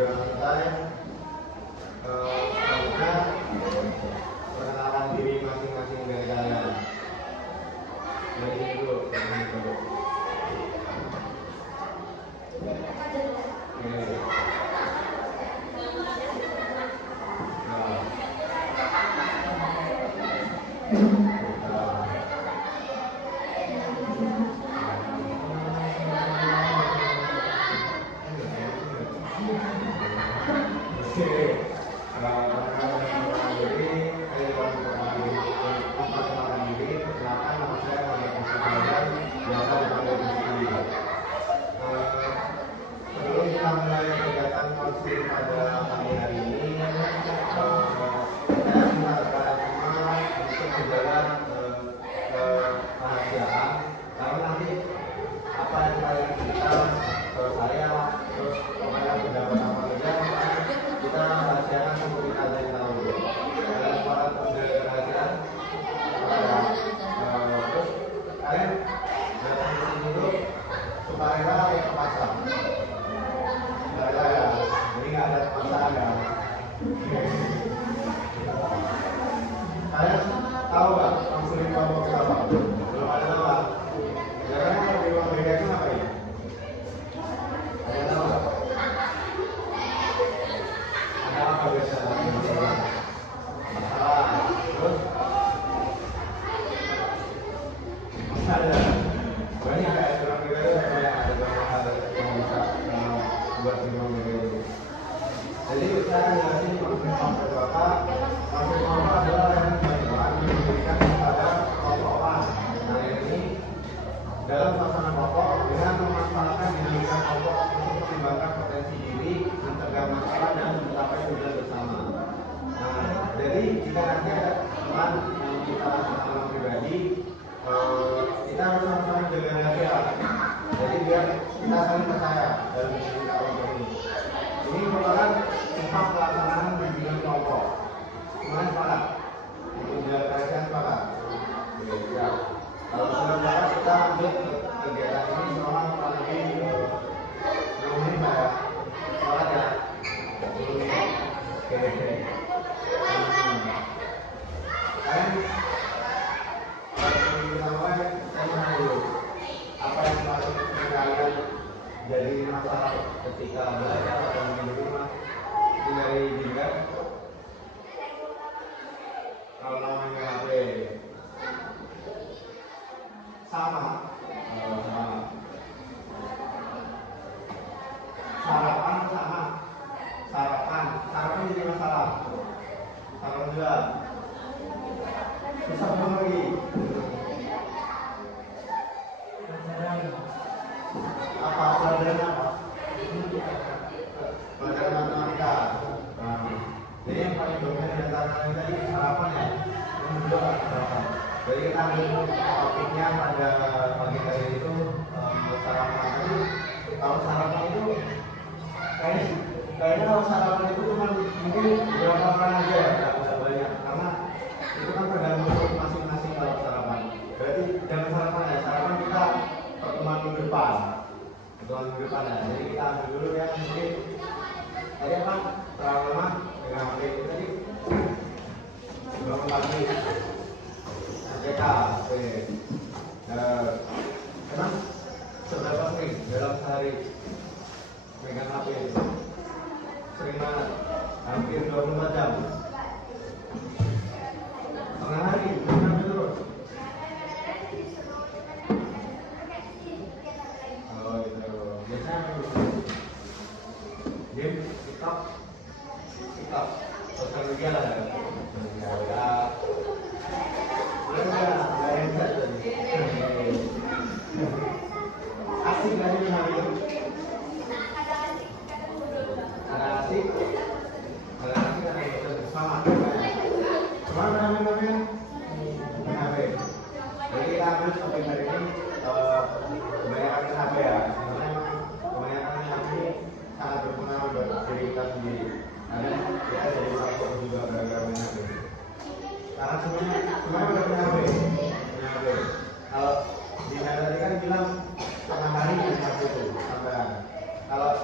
sudah selesai, selanjutnya perkenalan diri masing-masing dari kalian. Dari sini dulu, dari sini dulu. Kalau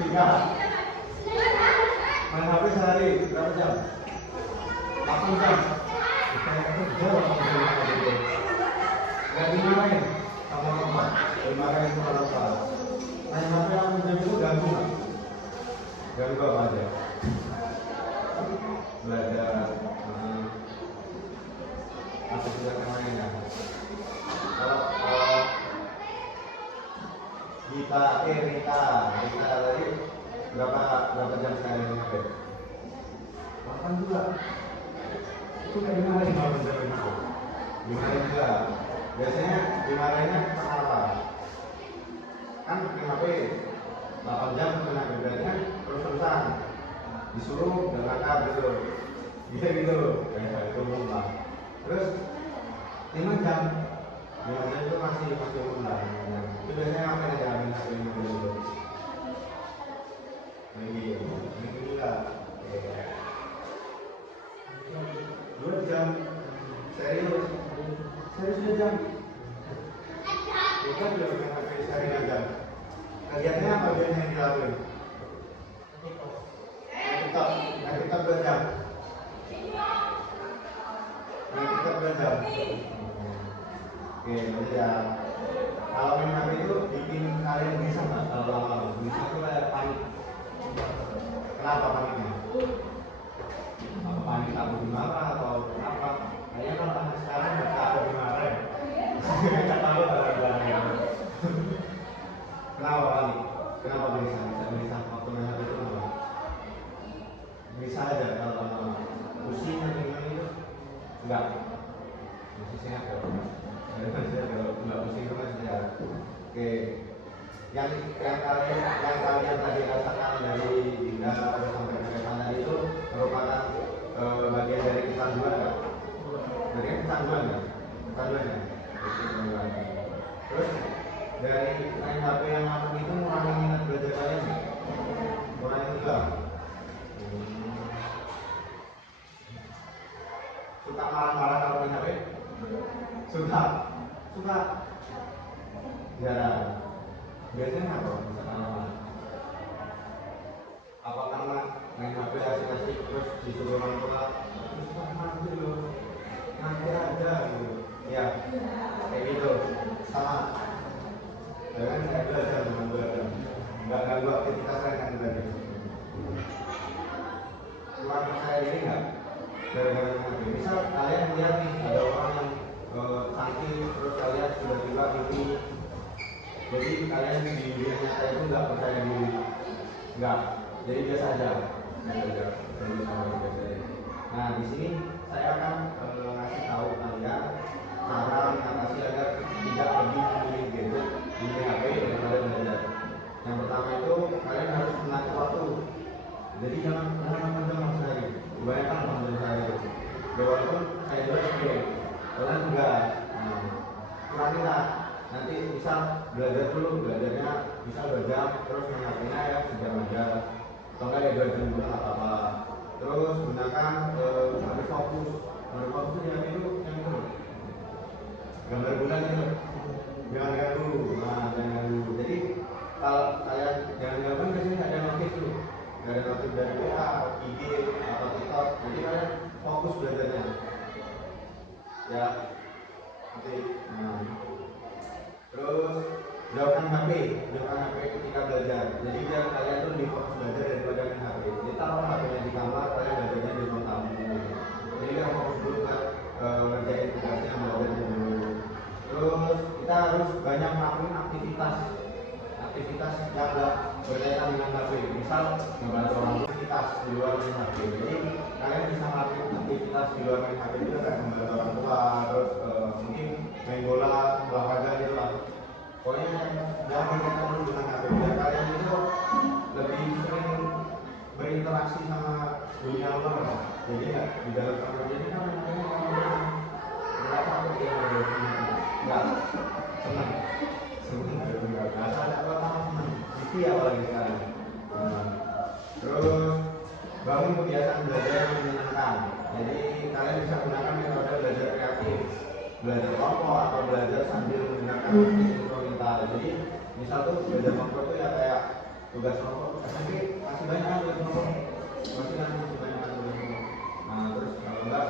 Tiga. Main HP sehari berapa jam? 8 jam. Saya kerja nggak dimarahin sama apa? Dimarahin sama apa? Main HP 8 jam itu ganggu nggak? Ganggu apa aja? Belajar aktivitas yang lainnya. Kalau Rita tadi berapa jam sekali main HP? 8 juga. Itu nggak dimarahin kalau jam itu. Dimarahin juga. Biasanya dimarahinnya kenapa? Kan main HP 8 jam kena berarti kan terus-terusan disuruh dan nakal gitu. Bisa gitu. Kayak itu lah. Terus 5 jam itu masih umum lah. Itu biasanya ngapain aja main HP 5 jam itu? Ini juga 2 jam serius 2 jam bukan juga main HP sehari aja. Kegiatannya apa biasanya yang dilakuin? Main TikTok 2 jam. Main TikTok 2 jam. Oke, berarti ya kalau main HP itu bikin kalian bisa nggak kalau lama-lama? Bisa tuh kayak panik. Kenapa paniknya? Apa panik takut dimarah atau apa? Kayaknya kalau anak sekarang nggak takut dimarah ya. Nggak tahu barang-barangnya. Kenapa panik? Kenapa bisa waktu main HP itu kenapa? Bisa aja kalau lama-lama. Pusing atau gimana itu? Enggak. Masih sehat ya. Kalau nggak pusing itu masih sehat. Oke. Yang kalian tadi rasakan dari Dinda sampai ke tadi itu merupakan bagian dari kecanduan nggak? Bagian kecanduan nggak? Kecanduan ya? Terus dari main HP yang lama itu ngurangin minat belajar kalian nggak? Ngurangin juga? Suka marah-marah kalau main HP? Suka? Jarang. Biasanya apa? Apa karena main HP asik-asik terus disuruh orang tua nanti aja gitu ya kayak gitu sama jangan saya belajar dengan belajar nggak ganggu aktivitas saya kan belajar kurang percaya diri nggak gara-gara main HP. Misal kalian lihat nih ada orang yang cantik terus kalian tiba-tiba ini jadi kalian di dunia nyata itu nggak percaya diri, nggak. Jadi biasa aja. Nah di sini saya akan ngasih tahu kalian cara mengatasi agar tidak lebih memilih gadget di HP daripada belajar. Yang pertama itu kalian harus mengatur waktu. Jadi jangan jam sehari. Kebanyakan jam sehari itu. Walaupun saya juga kalian juga kurangi lah. Nanti misal belajar dulu, belajarnya misal 2 jam, terus main HP-nya ya sejam aja atau enggak ya 2 jam juga nggak apa-apa. Terus gunakan HP fokus. HP fokus itu yang itu gambar bulan itu jangan ganggu. Nah jangan ganggu. Jadi kalau kalian jangan ganggu biasanya nggak ada notif tuh, nggak ada notif dari WA, IG atau TikTok. Jadi kalian fokus belajarnya ya. Nanti terus jauhkan HP ketika belajar. Jadi biar kalian tuh lebih fokus belajar daripada main HP. Jadi taruh HP-nya di kamar, kalian belajarnya di ruang tamu. Jadi kita fokus dulu ke ngerjain tugasnya, belajar dulu. Terus kita harus banyak melakukan aktivitas yang nggak berkaitan dengan HP. Misal membantu orang aktivitas di luar main HP. Jadi kalian bisa melakukan aktivitas di luar main HP juga kayak membantu orang tua, terus mungkin main bola, olahraga gitu lah. Pokoknya jangan berkaitan dulu dengan HP. Biar kalian itu lebih sering berinteraksi sama dunia luar. Jadi nggak di dalam kamar ini kan nggak takut ya nggak senang nggak ada apa-apa senang. Itu ya apalagi sekarang. Terus bangun kebiasaan belajar yang menyenangkan. Jadi kalian bisa gunakan metode belajar kreatif, belajar kelompok atau belajar sambil menggunakan instrumental. Jadi misal tuh belajar kelompok itu ya kayak tugas kelompok SMP masih banyak kan tugas kelompok, masih banyak tugas kelompok. Nah terus kalau enggak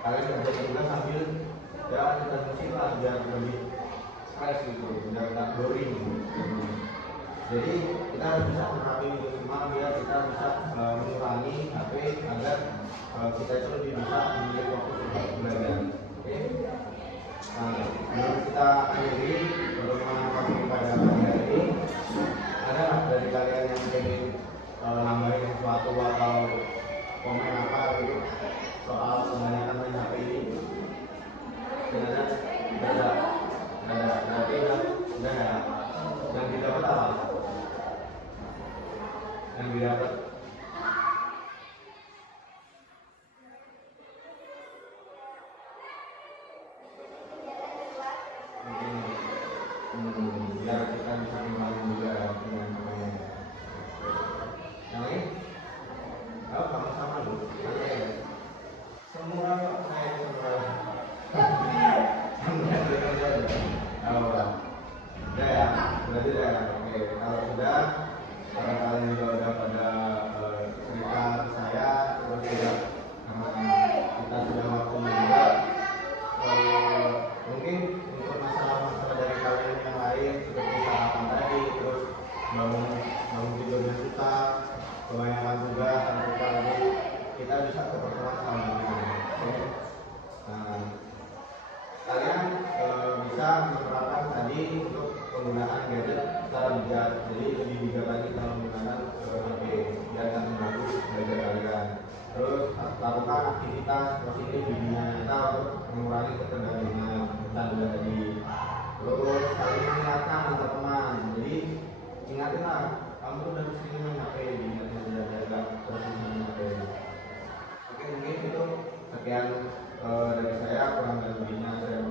kalian kerja tugas sambil ya kita musik lah biar lebih stres gitu, biar nggak boring gitu. Jadi kita harus bisa menerapkan itu semua biar kita bisa mengurangi HP agar kita itu lebih bisa memilih fokus untuk belajar. Oke. Nah, sebelum kita akhiri pertemuan kami pada pagi hari ini, ada nggak dari kalian yang ingin nambahin sesuatu atau komen apa gitu soal kebanyakan main HP ini? Ada? Ada? Berarti udah ya. Yang didapat apa? Yang didapat biar kita bisa membangun juga dengan namanya. Yang lain? Oh, kamu sama lu. Semua saya semua. Udah ya, berarti udah. Oke, kalau sudah, karena kalian juga udah pada cerita ke saya, terus juga karena kita sudah waktunya juga. Mungkin untuk masalah-masalah dari kalian yang lain seperti sarapan tadi, terus bangun tidurnya susah, kebanyakan tugas sampai lagi, kita bisa ke pertemuan selanjutnya. Oke. Nah, kalian bisa menerapkan tadi untuk penggunaan gadget secara bijak, jadi lebih bijak lagi kalau menggunakan HP biar tidak mengganggu belajar kalian. Terus lakukan aktivitas positif di dunia nyata untuk mengurangi ketergantungan kecanduan tadi. Terus saling mengingatkan antar teman, jadi ingatinlah kamu tuh udah sering main HP, diingatin jaga terus main HP. Oke, mungkin itu sekian dari saya, kurang lebihnya saya